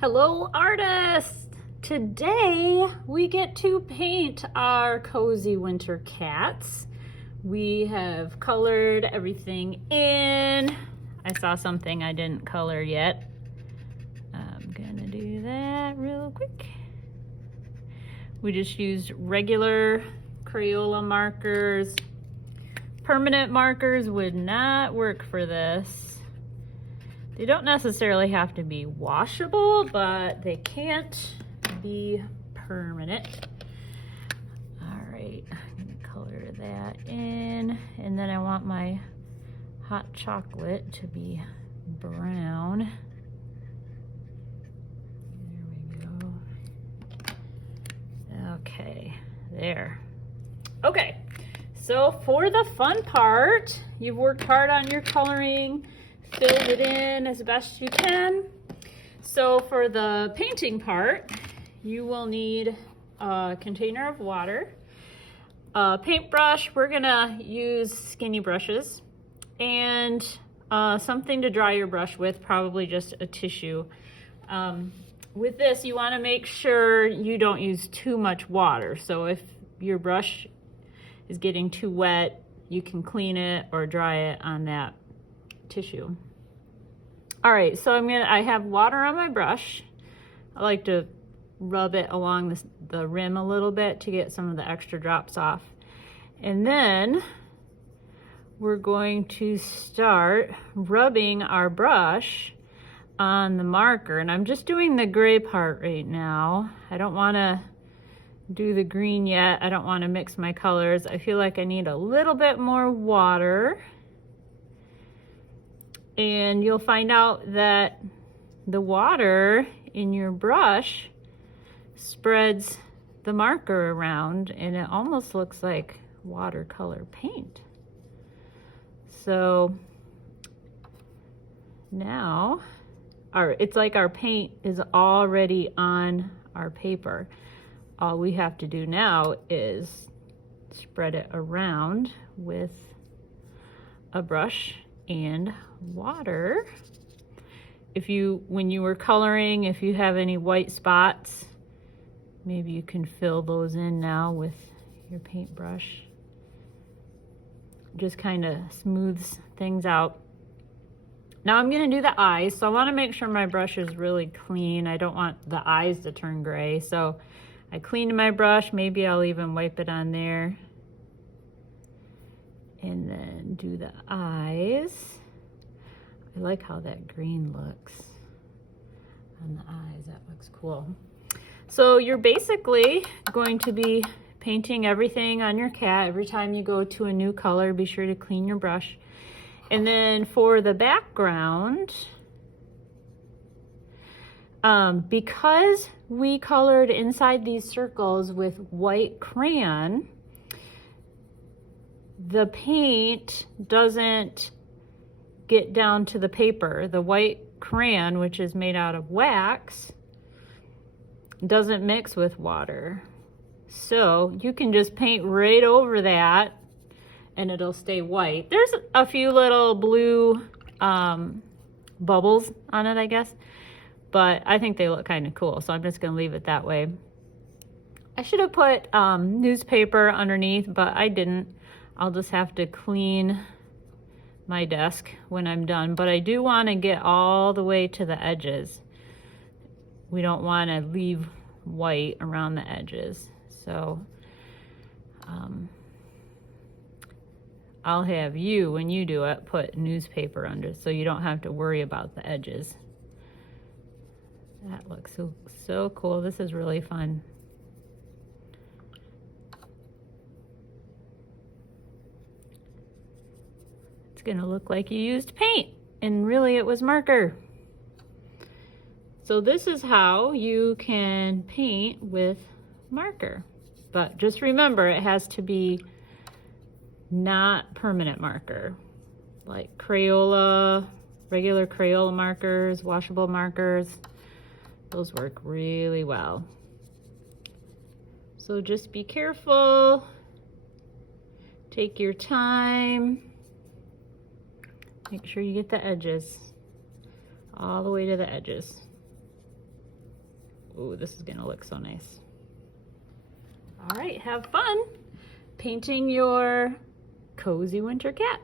Hello artists! Today we get to paint our cozy winter cats. We have colored everything in. I saw something I didn't color yet. I'm gonna do that real quick. We just used regular Crayola markers. Permanent markers would not work for this. They don't necessarily have to be washable, but they can't be permanent. All right, I'm gonna color that in. And then I want my hot chocolate to be brown. There we go. Okay, there. Okay, so for the fun part, you've worked hard on your coloring, filled it in as best you can. So for the painting part, you will need a container of water, a paintbrush. We're gonna use skinny brushes, and something to dry your brush with, probably just a tissue. With this, you wanna make sure you don't use too much water. So if your brush is getting too wet, you can clean it or dry it on that tissue. All right, so I have water on my brush. I like to rub it along the rim a little bit to get some of the extra drops off. And then we're going to start rubbing our brush on the marker. And I'm just doing the gray part right now. I don't wanna do the green yet. I don't wanna mix my colors. I feel like I need a little bit more water. And you'll find out that the water in your brush spreads the marker around, and it almost looks like watercolor paint. So now it's like our paint is already on our paper. All we have to do now is spread it around with a brush and water. When you were coloring, if you have any white spots, maybe you can fill those in now with your paintbrush. Just kind of smooths things out. Now I'm gonna do the eyes, so I wanna make sure my brush is really clean. I don't want the eyes to turn gray, so I cleaned my brush. Maybe I'll even wipe it on there. And then do the eyes. I like how that green looks on the eyes. That looks cool. So you're basically going to be painting everything on your cat. Every time you go to a new color, be sure to clean your brush. And then for the background, because we colored inside these circles with white crayon, the paint doesn't get down to the paper. The white crayon, which is made out of wax, doesn't mix with water. So you can just paint right over that and it'll stay white. There's a few little blue bubbles on it, I guess, but I think they look kind of cool, so I'm just gonna leave it that way. I should have put newspaper underneath, but I didn't. I'll just have to clean my desk when I'm done, but I do want to get all the way to the edges. We don't want to leave white around the edges. So I'll have you, when you do it, put newspaper under so you don't have to worry about the edges. That looks so cool. This is really fun. It's gonna look like you used paint, and really it was marker. So this is how you can paint with marker. But just remember, it has to be not permanent marker. Like Crayola, regular Crayola markers, washable markers, those work really well. So just be careful, take your time. Make sure you get the edges all the way to the edges. Ooh, this is gonna look so nice. All right, have fun painting your cozy winter cat.